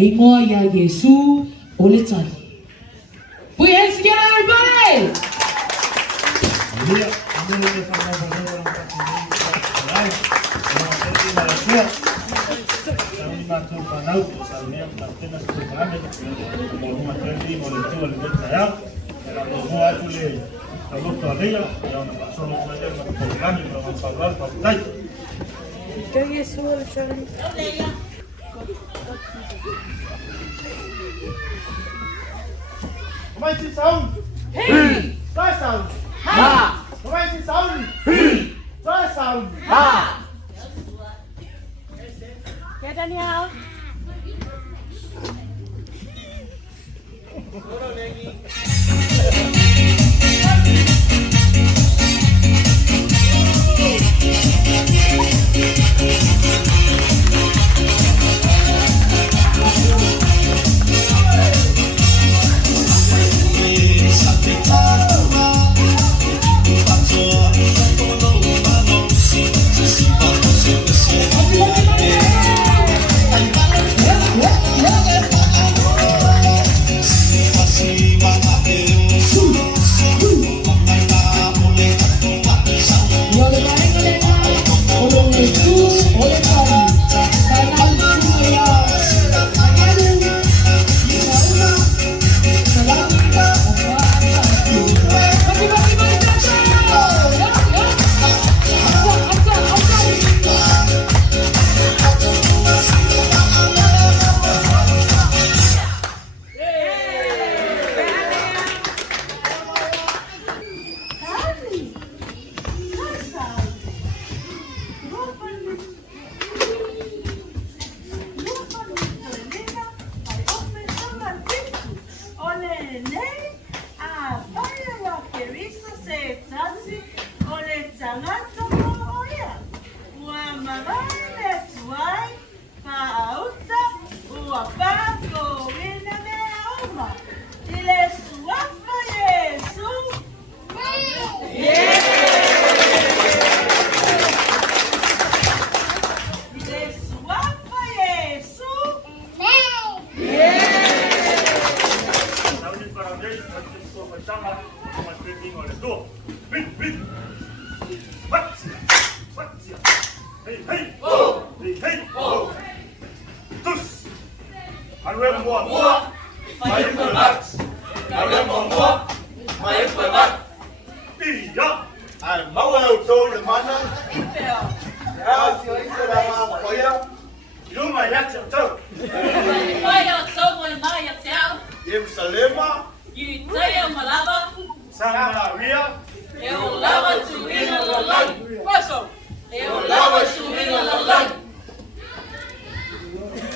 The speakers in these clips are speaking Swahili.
Ingo ya Yesu ulitan. Put your hands together, everybody. Comment tu sound? Hey! Toi sound? Ha! Comment tu sound? Hey! Toi sound? Ha! Yeah, Danielle.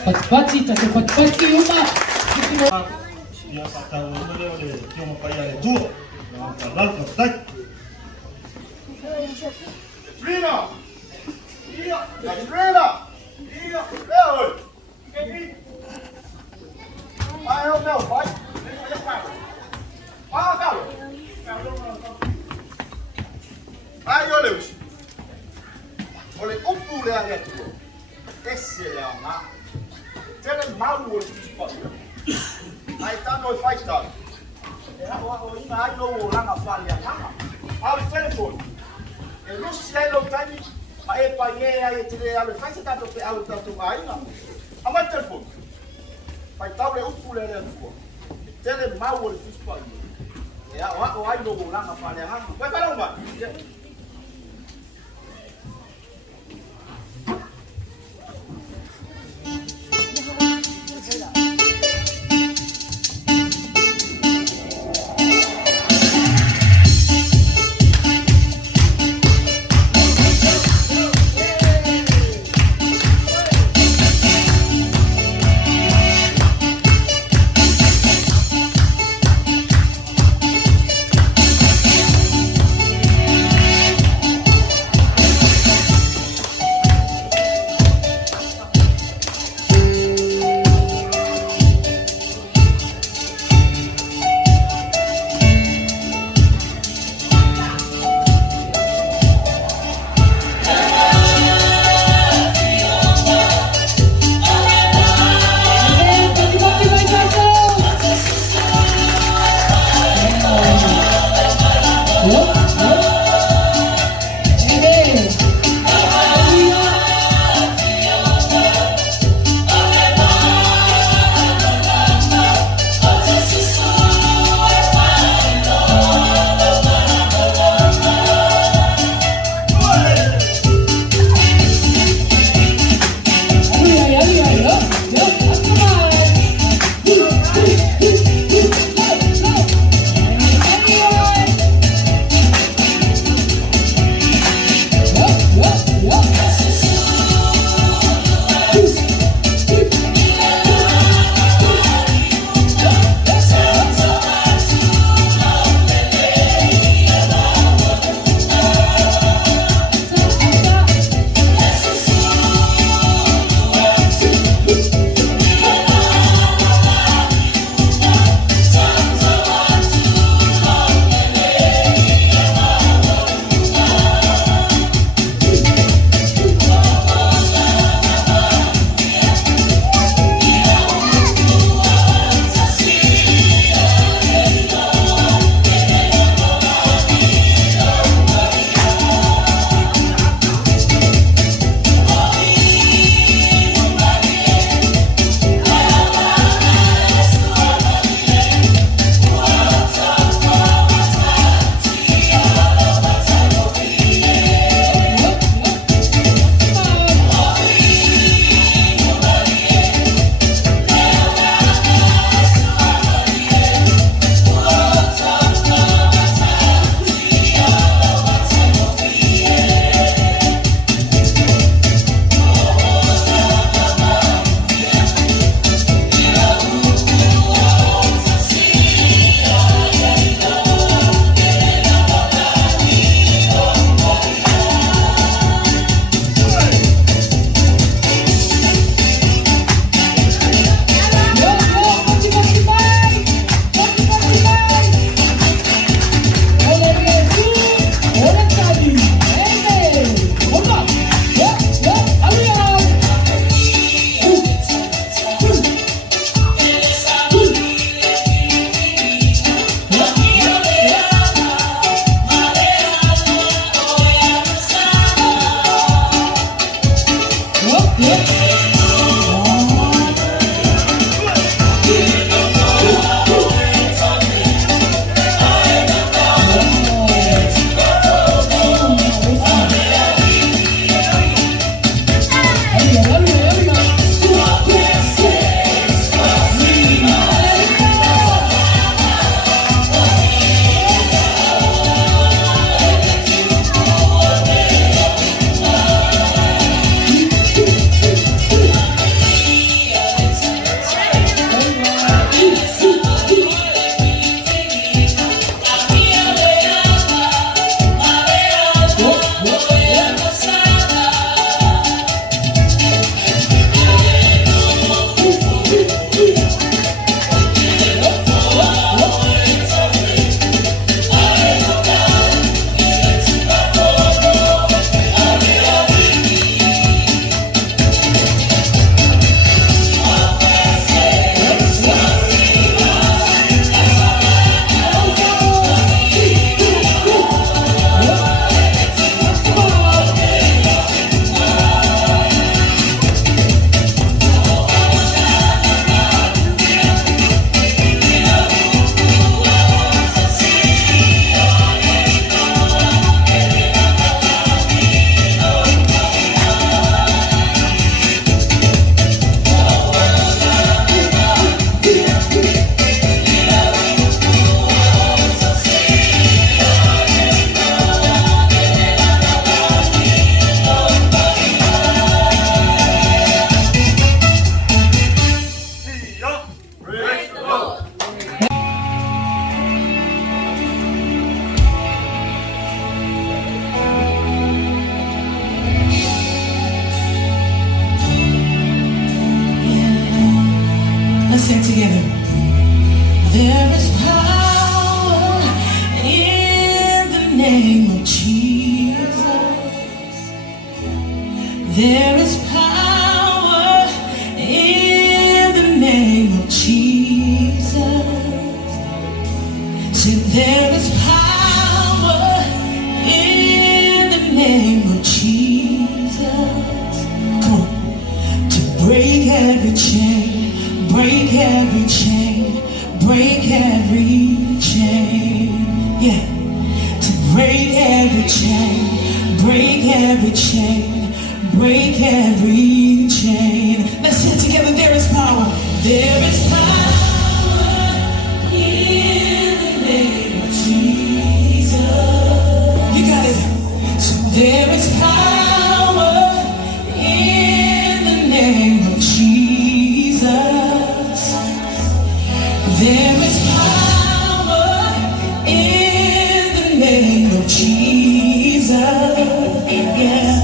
Pati-pati, take pati-pati uma. Dia kata oleh cuma payah itu. Kalau tak. Frida. Iya, Frida. Iya, Leo. Ayo, Leo, vai. Ah, Carlos. Ayo, Leo. Oleh upu dia tu. Esse é a Tele mau o spot. Ai tá no faz tá. É o ina ai no lá na falha lá. Ao telefone. E não sei lo tani. A e pa ye ai te le ao faz tá to ao tá to ai na. A mai telefone. Vai tá o pule le tu. Tele mau o spot. É o ai no lá na falha lá. Vai para onde? Let's sing together. There is power in the name of Jesus. There is power in the name of Jesus. Say, there is power in the name of Jesus. Come on. To break every chain, break every chain, break every chain. Yeah. To break every chain, break every chain, break every chain. Let's sing together. There is power. There is power in the name of Jesus. You got it. So there is power in the name of Jesus. There is power in the name of Jesus. Yeah.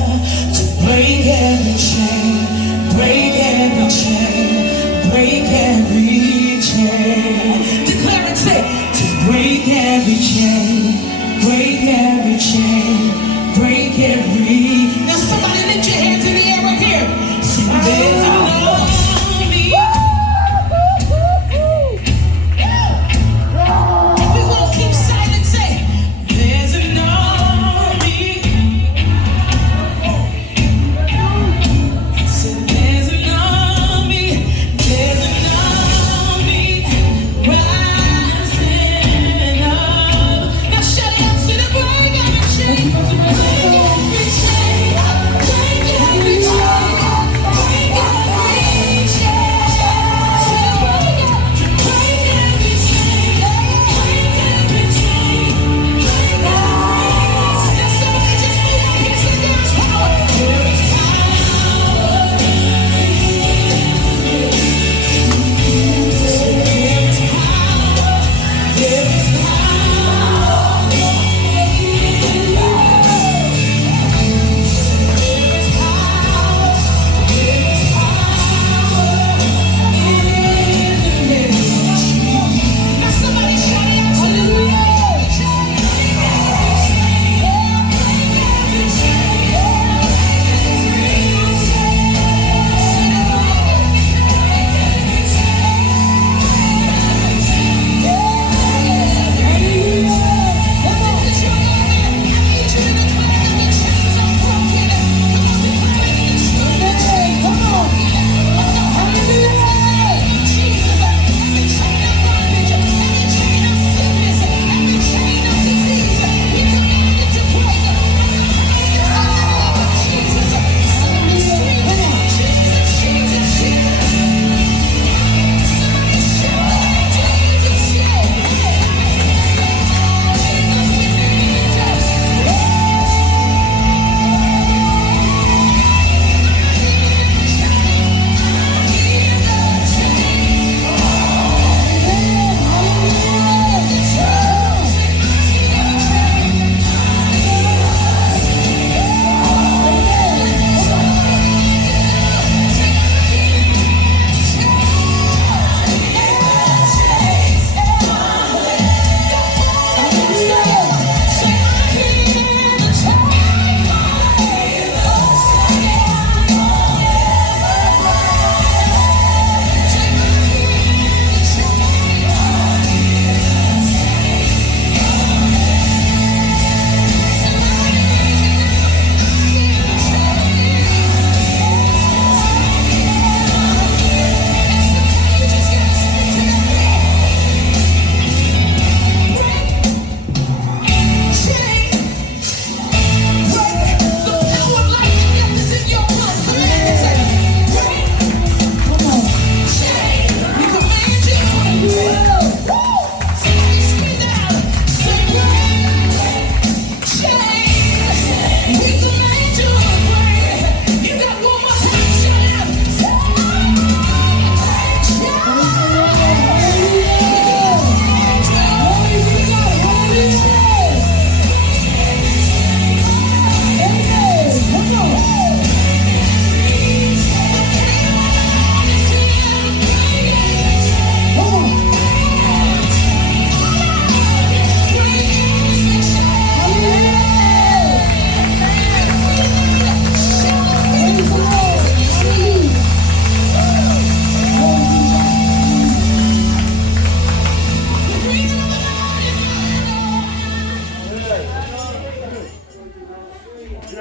Break every chain, break every chain, break every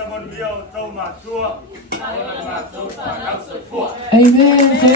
con miêu trâu mà chua, mà trâu mà đắng sủi phủa. Amen.